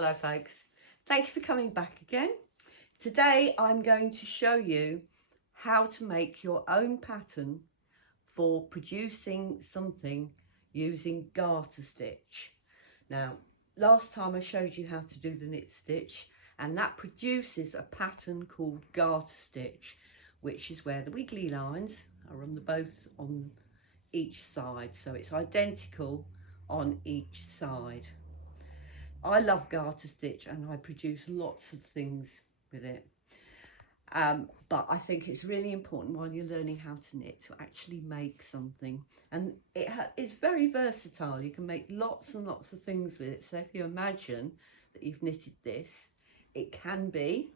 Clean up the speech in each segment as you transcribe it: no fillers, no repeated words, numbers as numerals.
Hello folks, thank you for coming back again. Today I'm going to show you how to make your own pattern for producing something using garter stitch. Now, last time I showed you how to do the knit stitch, and that produces a pattern called garter stitch, which is where the wiggly lines are on both on each side, so it's identical on each side. I love garter stitch and I produce lots of things with it. But I think it's really important while you're learning how to knit to actually make something. And it's very versatile. You can make lots and lots of things with it. So if you imagine that you've knitted this, it can be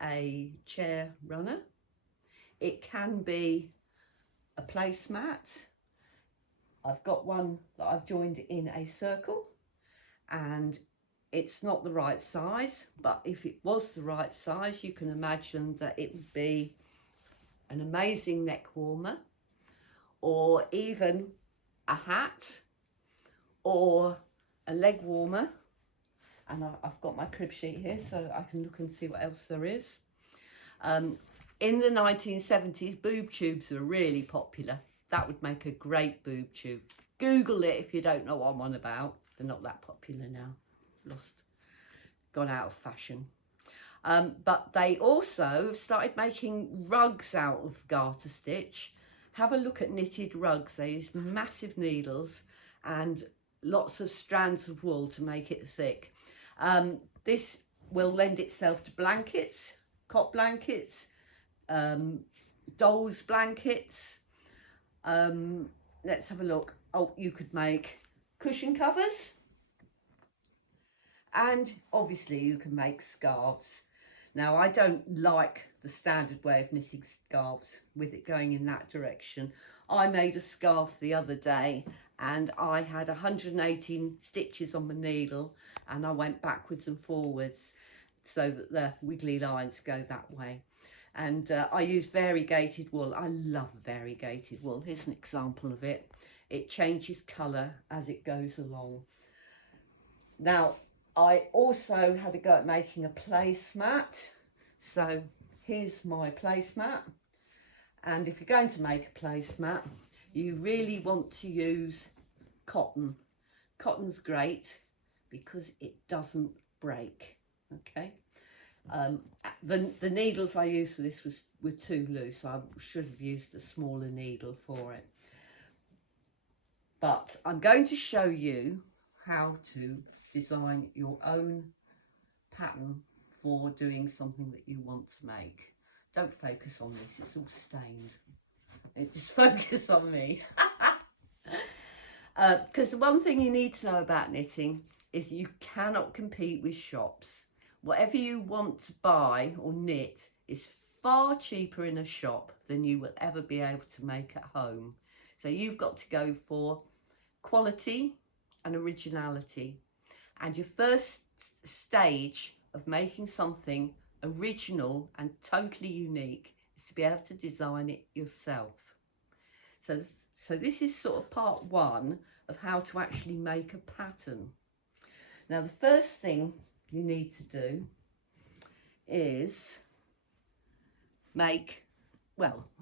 a chair runner. It can be a placemat. I've got one that I've joined in a circle, and it's not the right size, but if it was the right size, you can imagine that it would be an amazing neck warmer, or even a hat, or a leg warmer. And I've got my crib sheet here so I can look and see what else there is. In the 1970s, boob tubes were really popular. That would make a great boob tube. Google it if you don't know what I'm on about. They're not that popular now. Gone out of fashion. But they also have started making rugs out of garter stitch. Have a look at knitted rugs. They use massive needles and lots of strands of wool to make it thick. This will lend itself to blankets, cot blankets, dolls blankets. Let's have a look. Oh, you could make cushion covers. And obviously you can make scarves. Now, I don't like the standard way of knitting scarves with it going in that direction. I made a scarf the other day and I had 118 stitches on the needle, and I went backwards and forwards so that the wiggly lines go that way. And I use variegated wool. I love variegated wool. Here's an example of it. It changes colour as it goes along. Now, I also had a go at making a placemat. So here's my placemat. And if you're going to make a placemat, you really want to use cotton. Cotton's great because it doesn't break. Okay. The needles I used for this were too loose. I should have used a smaller needle for it. But I'm going to show you how to design your own pattern for doing something that you want to make. Don't focus on this, it's all stained. Just focus on me. Because the one thing you need to know about knitting is you cannot compete with shops. Whatever you want to buy or knit is far cheaper in a shop than you will ever be able to make at home. So you've got to go for quality and originality. And your first stage of making something original and totally unique is to be able to design it yourself. So this is sort of part one of how to actually make a pattern. Now, the first thing you need to do is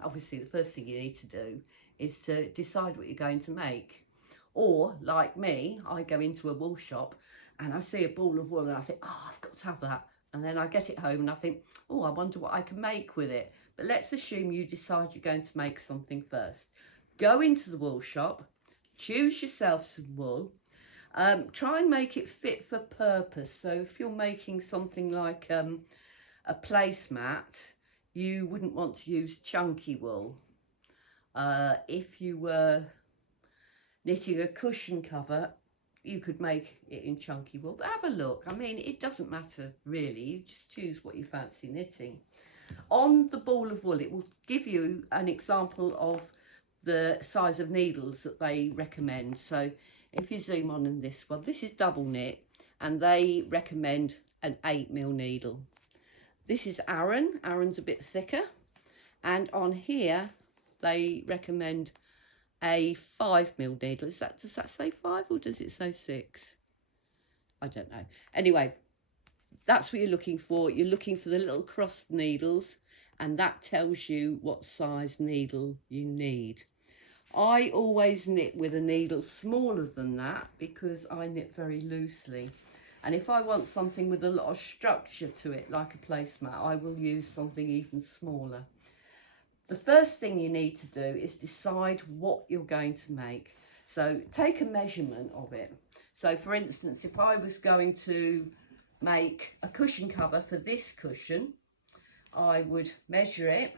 obviously the first thing you need to do is to decide what you're going to make. Or, like me, I go into a wool shop and I see a ball of wool and I think, oh, I've got to have that. And then I get it home and I think, oh, I wonder what I can make with it. But let's assume you decide you're going to make something first. Go into the wool shop, choose yourself some wool, try and make it fit for purpose. So if you're making something like a placemat, you wouldn't want to use chunky wool. If you were knitting a cushion cover, you could make it in chunky wool. But have a look. I mean, it doesn't matter really. You just choose what you fancy knitting. On the ball of wool, it will give you an example of the size of needles that they recommend. So if you zoom on in this one, this is double knit and they recommend an 8mm needle. This is Aran. Aran's a bit thicker. And on here, they recommend a 5mm needle. Does that say 5 or does it say 6? I don't know. Anyway, that's what you're looking for. You're looking for the little crossed needles, and that tells you what size needle you need. I always knit with a needle smaller than that because I knit very loosely. And if I want something with a lot of structure to it, like a placemat, I will use something even smaller. The first thing you need to do is decide what you're going to make. So take a measurement of it. So for instance, if I was going to make a cushion cover for this cushion, I would measure it,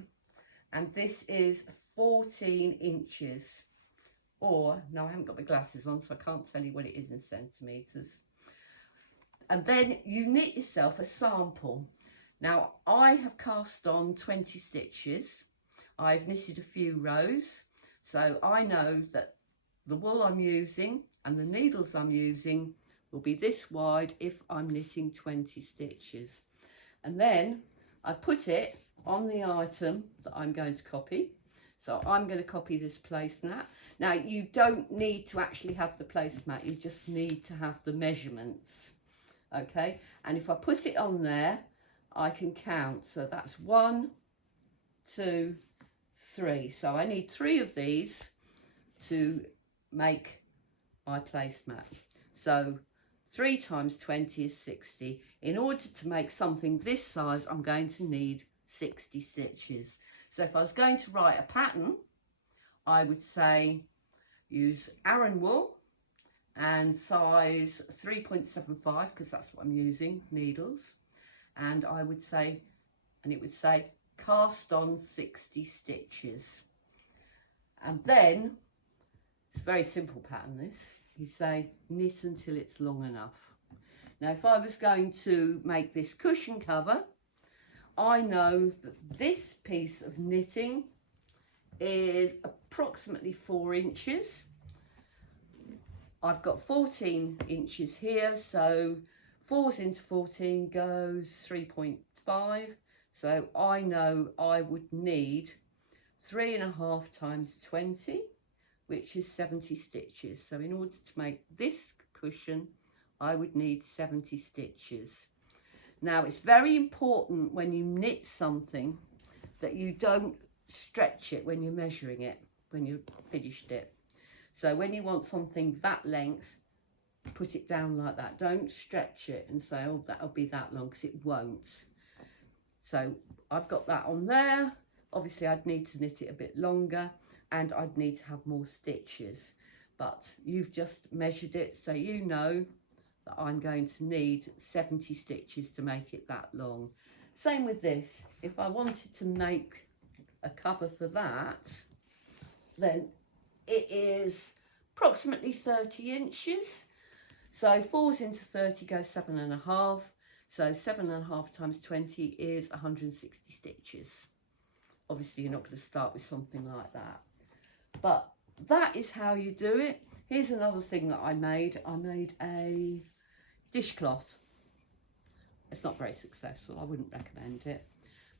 and this is 14 inches. Or, no, I haven't got my glasses on, so I can't tell you what it is in centimetres. And then you knit yourself a sample. Now, I have cast on 20 stitches. I've knitted a few rows, so I know that the wool I'm using and the needles I'm using will be this wide if I'm knitting 20 stitches. And then I put it on the item that I'm going to copy. So I'm going to copy this placemat. Now, you don't need to actually have the placemat, you just need to have the measurements. Okay, and if I put it on there, I can count. So that's 1, 2, 3. So I need 3 of these to make my placemat. So 3 times 20 is 60. In order to make something this size, I'm going to need 60 stitches. So if I was going to write a pattern, I would say use Aran wool and size 3.75, because that's what I'm using, needles. And I would say, and it would say cast on 60 stitches. And then, it's a very simple pattern this, you say knit until it's long enough. Now if I was going to make this cushion cover, I know that this piece of knitting is approximately 4 inches. I've got 14 inches here, so 4 into 14 goes 3.5. So I know I would need 3.5 times 20, which is 70 stitches. So in order to make this cushion, I would need 70 stitches. Now, it's very important when you knit something that you don't stretch it when you're measuring it, when you've finished it. So when you want something that length, put it down like that. Don't stretch it and say, oh, that'll be that long, because it won't. So I've got that on there. Obviously, I'd need to knit it a bit longer, and I'd need to have more stitches. But you've just measured it, so you know that I'm going to need 70 stitches to make it that long. Same with this. If I wanted to make a cover for that, then it is approximately 30 inches. So 4 into 30 goes 7.5. So 7.5 times 20 is 160 stitches. Obviously, you're not going to start with something like that. But that is how you do it. Here's another thing that I made. I made a dishcloth. It's not very successful. I wouldn't recommend it.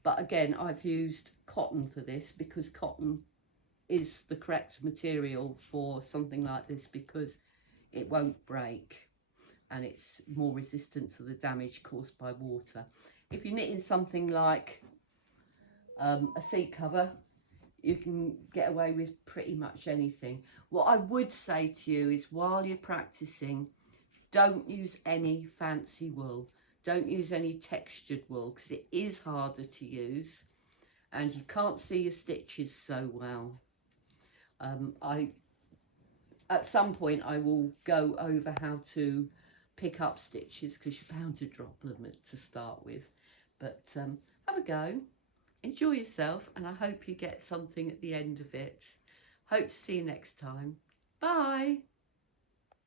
But again, I've used cotton for this because cotton is the correct material for something like this, because it won't break and it's more resistant to the damage caused by water. If you're knitting something like a seat cover, you can get away with pretty much anything. What I would say to you is, while you're practicing, don't use any fancy wool. Don't use any textured wool, because it is harder to use and you can't see your stitches so well. At some point I will go over how to pick up stitches, because you're bound to drop them to start with. But have a go, enjoy yourself, and I hope you get something at the end of it. Hope to see you next time. Bye.